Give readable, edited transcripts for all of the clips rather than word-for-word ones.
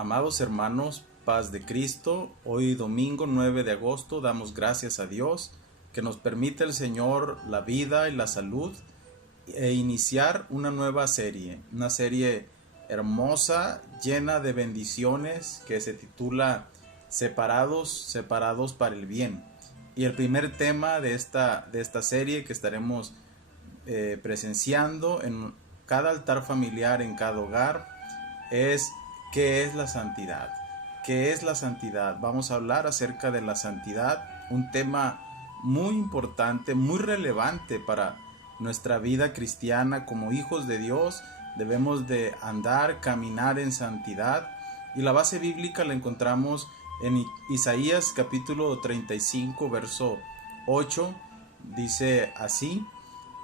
Amados hermanos, paz de Cristo, hoy domingo 9 de agosto damos gracias a Dios que nos permite el Señor la vida y la salud e iniciar una nueva serie, una serie hermosa, llena de bendiciones que se titula Separados para el bien. Y el primer tema de esta serie que estaremos presenciando en cada altar familiar, en cada hogar, es ¿qué es la santidad? ¿Qué es la santidad? Vamos a hablar acerca de la santidad, un tema muy importante, muy relevante para nuestra vida cristiana. Como hijos de Dios debemos de caminar en santidad, y la base bíblica la encontramos en Isaías capítulo 35 verso 8. Dice así: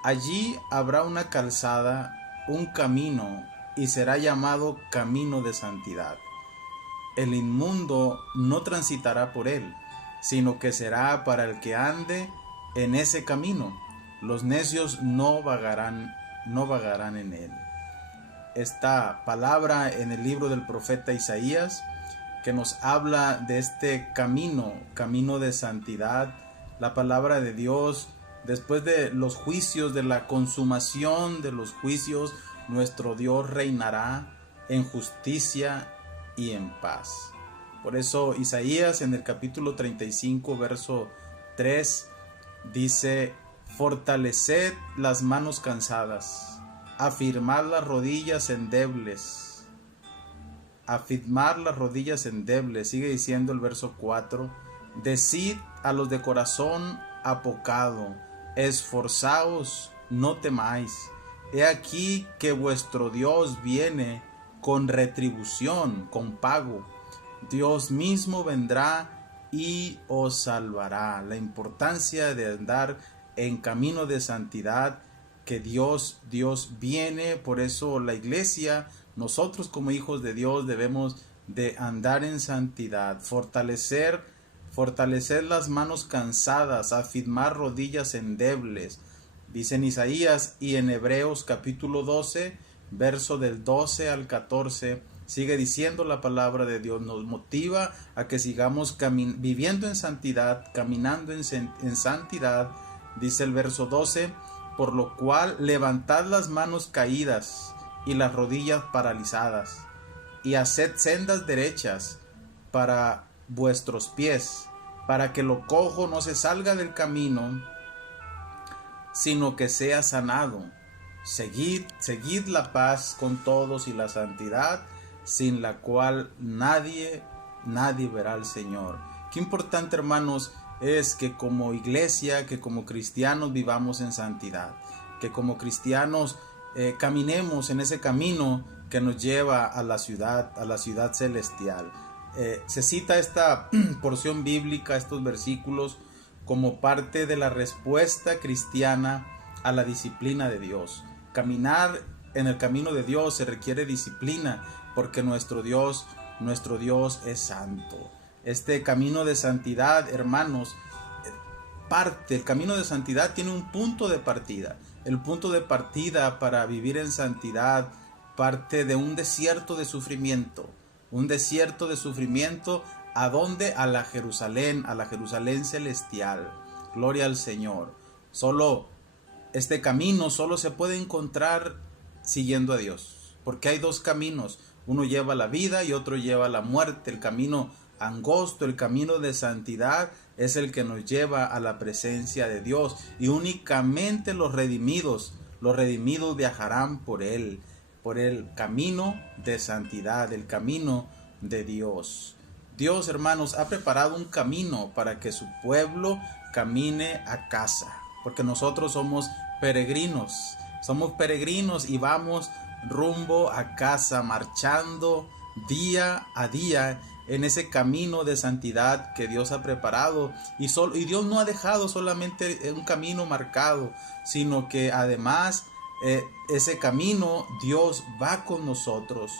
allí habrá una calzada, un camino, y será llamado camino de santidad. El inmundo no transitará por él, sino que será para el que ande en ese camino. Los necios no vagarán en él. Esta palabra en el libro del profeta Isaías, que nos habla de este camino de santidad. La palabra de Dios, después de los juicios, de la consumación de los juicios, nuestro Dios reinará en justicia y en paz. Por eso Isaías en el capítulo 35 verso 3 dice: fortaleced las manos cansadas, afirmad las rodillas endebles. Afirmar las rodillas endebles. Sigue diciendo el verso 4: decid a los de corazón apocado, esforzaos, no temáis. He aquí que vuestro Dios viene con retribución, con pago. Dios mismo vendrá y os salvará. La importancia de andar en camino de santidad, que Dios viene. Por eso la iglesia, nosotros como hijos de Dios, debemos de andar en santidad, fortalecer las manos cansadas, afirmar rodillas endebles. Dice en Isaías y en Hebreos capítulo 12, verso del 12 al 14, sigue diciendo la palabra de Dios, nos motiva a que sigamos viviendo en santidad, caminando en santidad. Dice el verso 12: por lo cual levantad las manos caídas y las rodillas paralizadas, y haced sendas derechas para vuestros pies, para que lo cojo no se salga del camino, sino que sea sanado. Seguid la paz con todos y la santidad, sin la cual nadie verá al Señor. Qué importante, hermanos, es que como iglesia, que como cristianos vivamos en santidad, que como cristianos caminemos en ese camino que nos lleva a la ciudad celestial. Se cita esta porción bíblica, estos versículos, como parte de la respuesta cristiana a la disciplina de Dios. Caminar en el camino de Dios se requiere disciplina, porque nuestro Dios es santo. Este camino de santidad, hermanos, el camino de santidad tiene un punto de partida. El punto de partida para vivir en santidad parte de un desierto de sufrimiento. Un desierto de sufrimiento, ¿a dónde? A la Jerusalén celestial. Gloria al Señor. Este camino solo se puede encontrar siguiendo a Dios, porque hay dos caminos: uno lleva a la vida y otro lleva a la muerte. El camino angosto, el camino de santidad, es el que nos lleva a la presencia de Dios, y únicamente los redimidos viajarán por el camino de santidad, el camino de Dios. Dios, hermanos, ha preparado un camino para que su pueblo camine a casa, porque nosotros somos peregrinos y vamos rumbo a casa, marchando día a día en ese camino de santidad que Dios ha preparado. Y Dios no ha dejado solamente un camino marcado, sino que además ese camino Dios va con nosotros.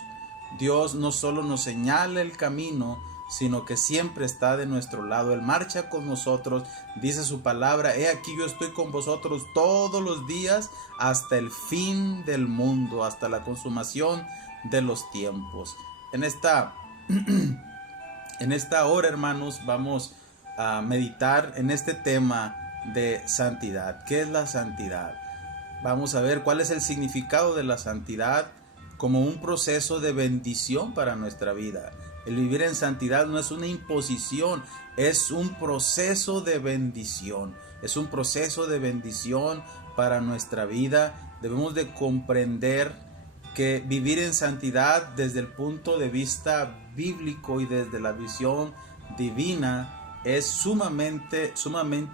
Dios no solo nos señala el camino, sino que siempre está de nuestro lado. Él marcha con nosotros. Dice su palabra: he aquí yo estoy con vosotros todos los días hasta el fin del mundo, hasta la consumación de los tiempos. En esta En esta hora, hermanos, vamos a meditar en este tema de santidad. ¿Qué es la santidad? Vamos a ver cuál es el significado de la santidad como un proceso de bendición para nuestra vida. El vivir en santidad no es una imposición, es un proceso de bendición. Es un proceso de bendición para nuestra vida. Debemos de comprender que vivir en santidad desde el punto de vista bíblico y desde la visión divina es sumamente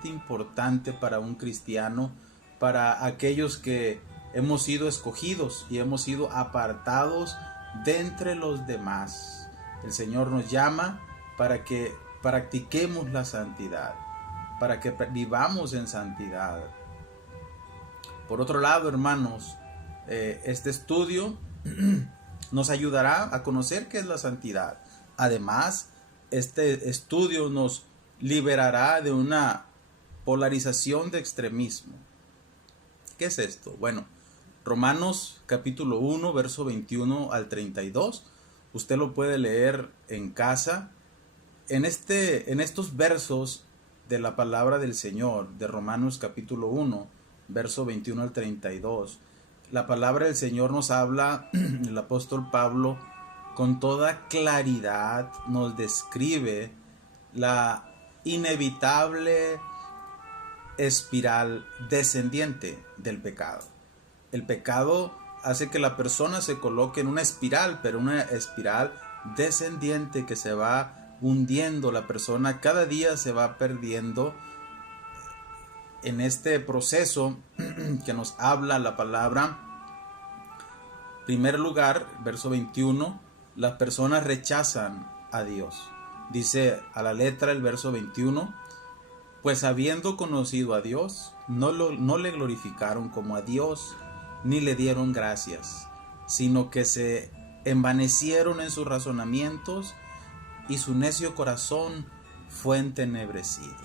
importante para un cristiano, para aquellos que hemos sido escogidos y hemos sido apartados de entre los demás. El Señor nos llama para que practiquemos la santidad, para que vivamos en santidad. Por otro lado, hermanos, este estudio nos ayudará a conocer qué es la santidad. Además, este estudio nos liberará de una polarización de extremismo. ¿Qué es esto? Bueno, Romanos capítulo 1, verso 21 al 32. Usted lo puede leer en casa. En estos versos de la palabra del Señor, de Romanos capítulo 1, verso 21 al 32, la palabra del Señor nos habla, el apóstol Pablo con toda claridad nos describe la inevitable espiral descendiente del pecado. El pecado hace que la persona se coloque en una espiral, pero una espiral descendiente que se va hundiendo. La persona cada día se va perdiendo en este proceso que nos habla la palabra. En primer lugar, verso 21, las personas rechazan a Dios. Dice a la letra el verso 21, pues habiendo conocido a Dios, no le glorificaron como a Dios, ni le dieron gracias, sino que se envanecieron en sus razonamientos y su necio corazón fue entenebrecido.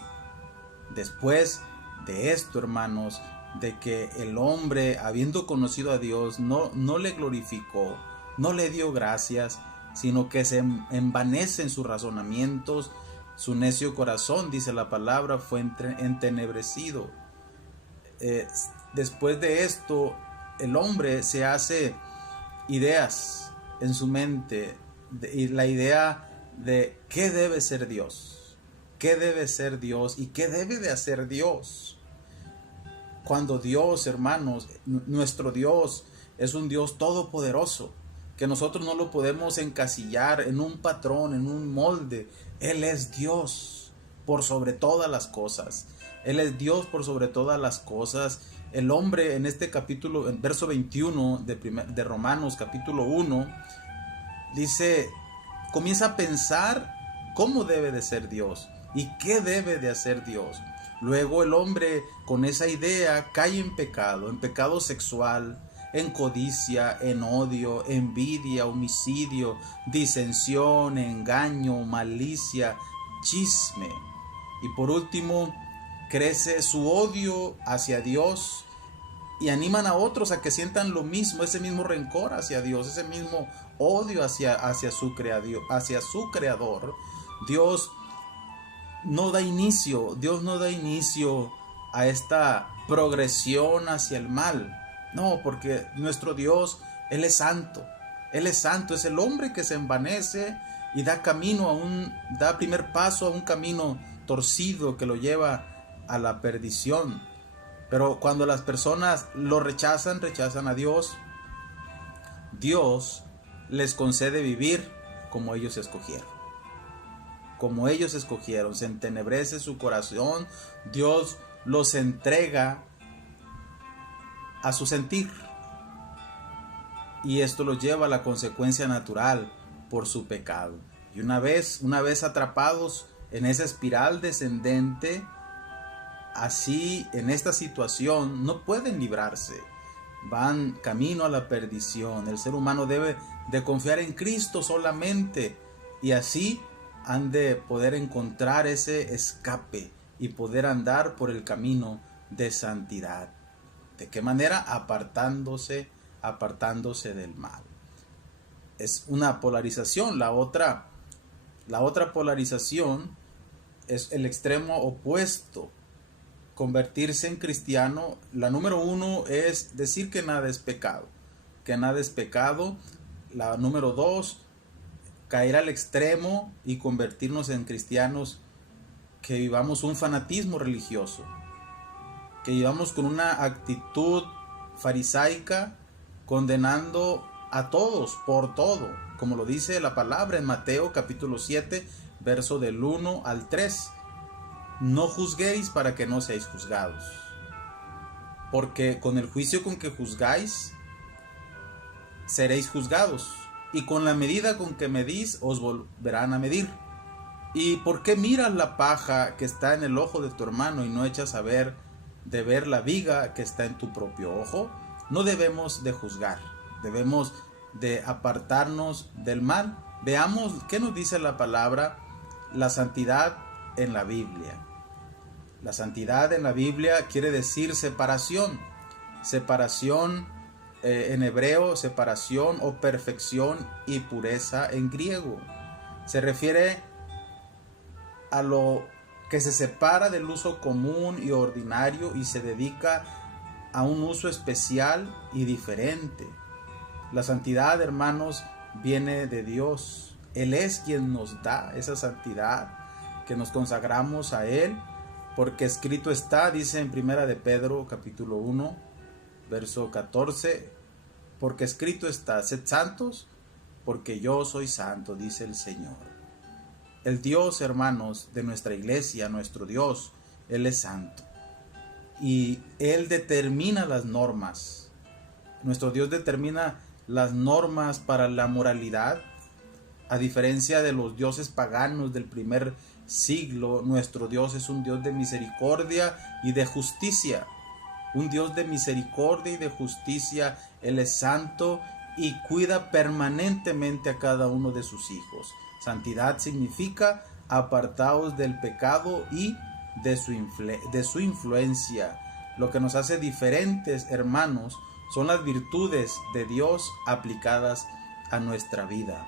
Después de esto, hermanos, de que el hombre, habiendo conocido a Dios, no le glorificó, no le dio gracias, sino que se envanece en sus razonamientos, su necio corazón, dice la palabra, fue entenebrecido. Después de esto, el hombre se hace ideas en su mente, y la idea de qué debe ser Dios, qué debe ser Dios y qué debe de hacer Dios. Cuando Dios, hermanos, nuestro Dios es un Dios todopoderoso, que nosotros no lo podemos encasillar en un patrón, en un molde. Él es Dios por sobre todas las cosas. Él es Dios por sobre todas las cosas. El hombre en este capítulo, en verso 21 de Romanos capítulo 1, dice, comienza a pensar cómo debe de ser Dios y qué debe de hacer Dios. Luego el hombre con esa idea cae en pecado sexual, en codicia, en odio, envidia, homicidio, disensión, engaño, malicia, chisme. Y por último, crece su odio hacia Dios y animan a otros a que sientan lo mismo, ese mismo rencor hacia Dios, ese mismo odio hacia su creador. Dios no da inicio a esta progresión hacia el mal. No, porque nuestro Dios, Él es santo, es el hombre que se envanece y da primer paso a un camino torcido que lo lleva a la perdición. Pero cuando las personas lo rechazan a Dios, Dios les concede vivir como ellos escogieron. Se entenebrece su corazón, Dios los entrega a su sentir. Y esto los lleva a la consecuencia natural por su pecado. Y una vez atrapados en esa espiral descendente, así en esta situación no pueden librarse. Van camino a la perdición. El ser humano debe de confiar en Cristo solamente. Y así han de poder encontrar ese escape y poder andar por el camino de santidad. ¿De qué manera? Apartándose del mal. Es una polarización. La otra La otra polarización es el extremo opuesto. Convertirse en cristiano, la número 1 es decir que nada es pecado. Que nada es pecado. La número 2, caer al extremo y convertirnos en cristianos que vivamos un fanatismo religioso. Que vivamos con una actitud farisaica, condenando a todos por todo, como lo dice la palabra en Mateo capítulo 7, verso del 1 al 3. No juzguéis para que no seáis juzgados, porque con el juicio con que juzgáis, seréis juzgados, y con la medida con que medís, os volverán a medir. ¿Y por qué miras la paja que está en el ojo de tu hermano y no echas a ver la viga que está en tu propio ojo? No debemos de juzgar, debemos de apartarnos del mal. Veamos qué nos dice la palabra, la santidad en la Biblia. La santidad en la Biblia quiere decir separación. Separación en hebreo, separación o perfección, y pureza en griego. Se refiere a lo que se separa del uso común y ordinario y se dedica a un uso especial y diferente. La santidad, hermanos, viene de Dios. Él es quien nos da esa santidad, que nos consagramos a Él, porque escrito está, dice en Primera de Pedro capítulo 1, verso 14, porque escrito está, sed santos, porque yo soy santo, dice el Señor. El Dios, hermanos, de nuestra iglesia, nuestro Dios, Él es santo. Y Él determina las normas. Nuestro Dios determina las normas para la moralidad. A diferencia de los dioses paganos del primer siglo, nuestro Dios es un Dios de misericordia y de justicia. Un Dios de misericordia y de justicia. Él es santo y cuida permanentemente a cada uno de sus hijos. Santidad significa apartados del pecado y de su influencia. Lo que nos hace diferentes, hermanos, son las virtudes de Dios aplicadas a nuestra vida.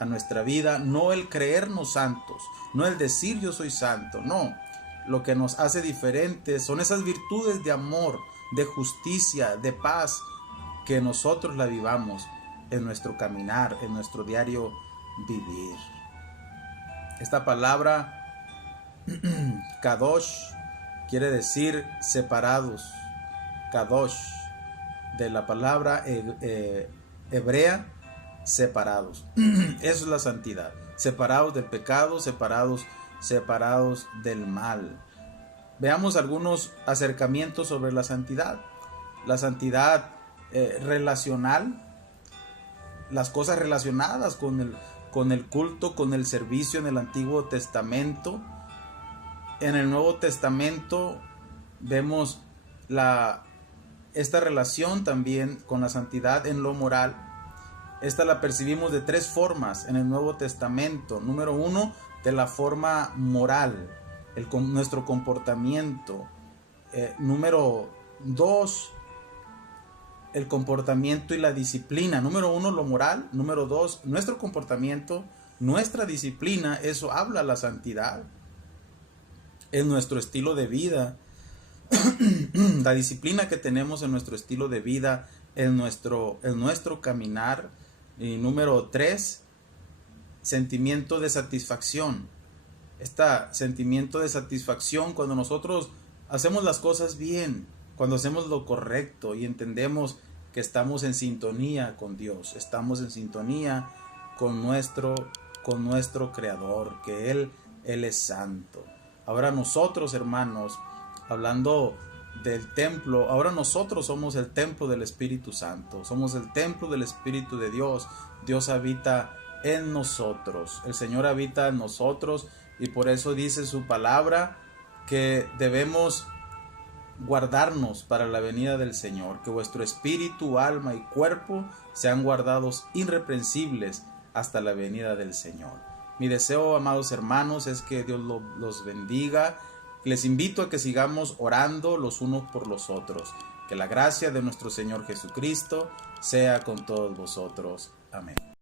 A nuestra vida, no el creernos santos, no el decir yo soy santo, no. Lo que nos hace diferentes son esas virtudes de amor, de justicia, de paz, que nosotros la vivamos en nuestro caminar, en nuestro diario vivir. Esta palabra Kadosh quiere decir separados. Kadosh, de la palabra hebrea, separados. Eso es la santidad. Separados del pecado, separados del mal. Veamos algunos acercamientos sobre la santidad. La santidad relacional, las cosas relacionadas con el culto, con el servicio en el Antiguo Testamento. En el Nuevo Testamento vemos esta relación también con la santidad en lo moral. Esta la percibimos de 3 formas en el Nuevo Testamento. Número 1, de la forma moral, nuestro comportamiento. Número 2, el comportamiento y la disciplina. Número 1, lo moral. Número 2, nuestro comportamiento, nuestra disciplina. Eso habla la santidad. Es nuestro estilo de vida. La disciplina que tenemos en nuestro estilo de vida, en nuestro caminar. Y número 3, sentimiento de satisfacción. Este sentimiento de satisfacción cuando nosotros hacemos las cosas bien, cuando hacemos lo correcto y entendemos que estamos en sintonía con Dios, estamos en sintonía con nuestro Creador, que Él es santo. Ahora nosotros, hermanos, hablando del templo, ahora nosotros somos el templo del Espíritu Santo, somos el templo del Espíritu de Dios. Dios habita en nosotros, el Señor habita en nosotros, y por eso dice su palabra que debemos guardarnos para la venida del Señor, que vuestro espíritu, alma y cuerpo sean guardados irreprensibles hasta la venida del Señor. Mi deseo, amados hermanos, es que Dios los bendiga. Les invito a que sigamos orando los unos por los otros. Que la gracia de nuestro Señor Jesucristo sea con todos vosotros. Amén.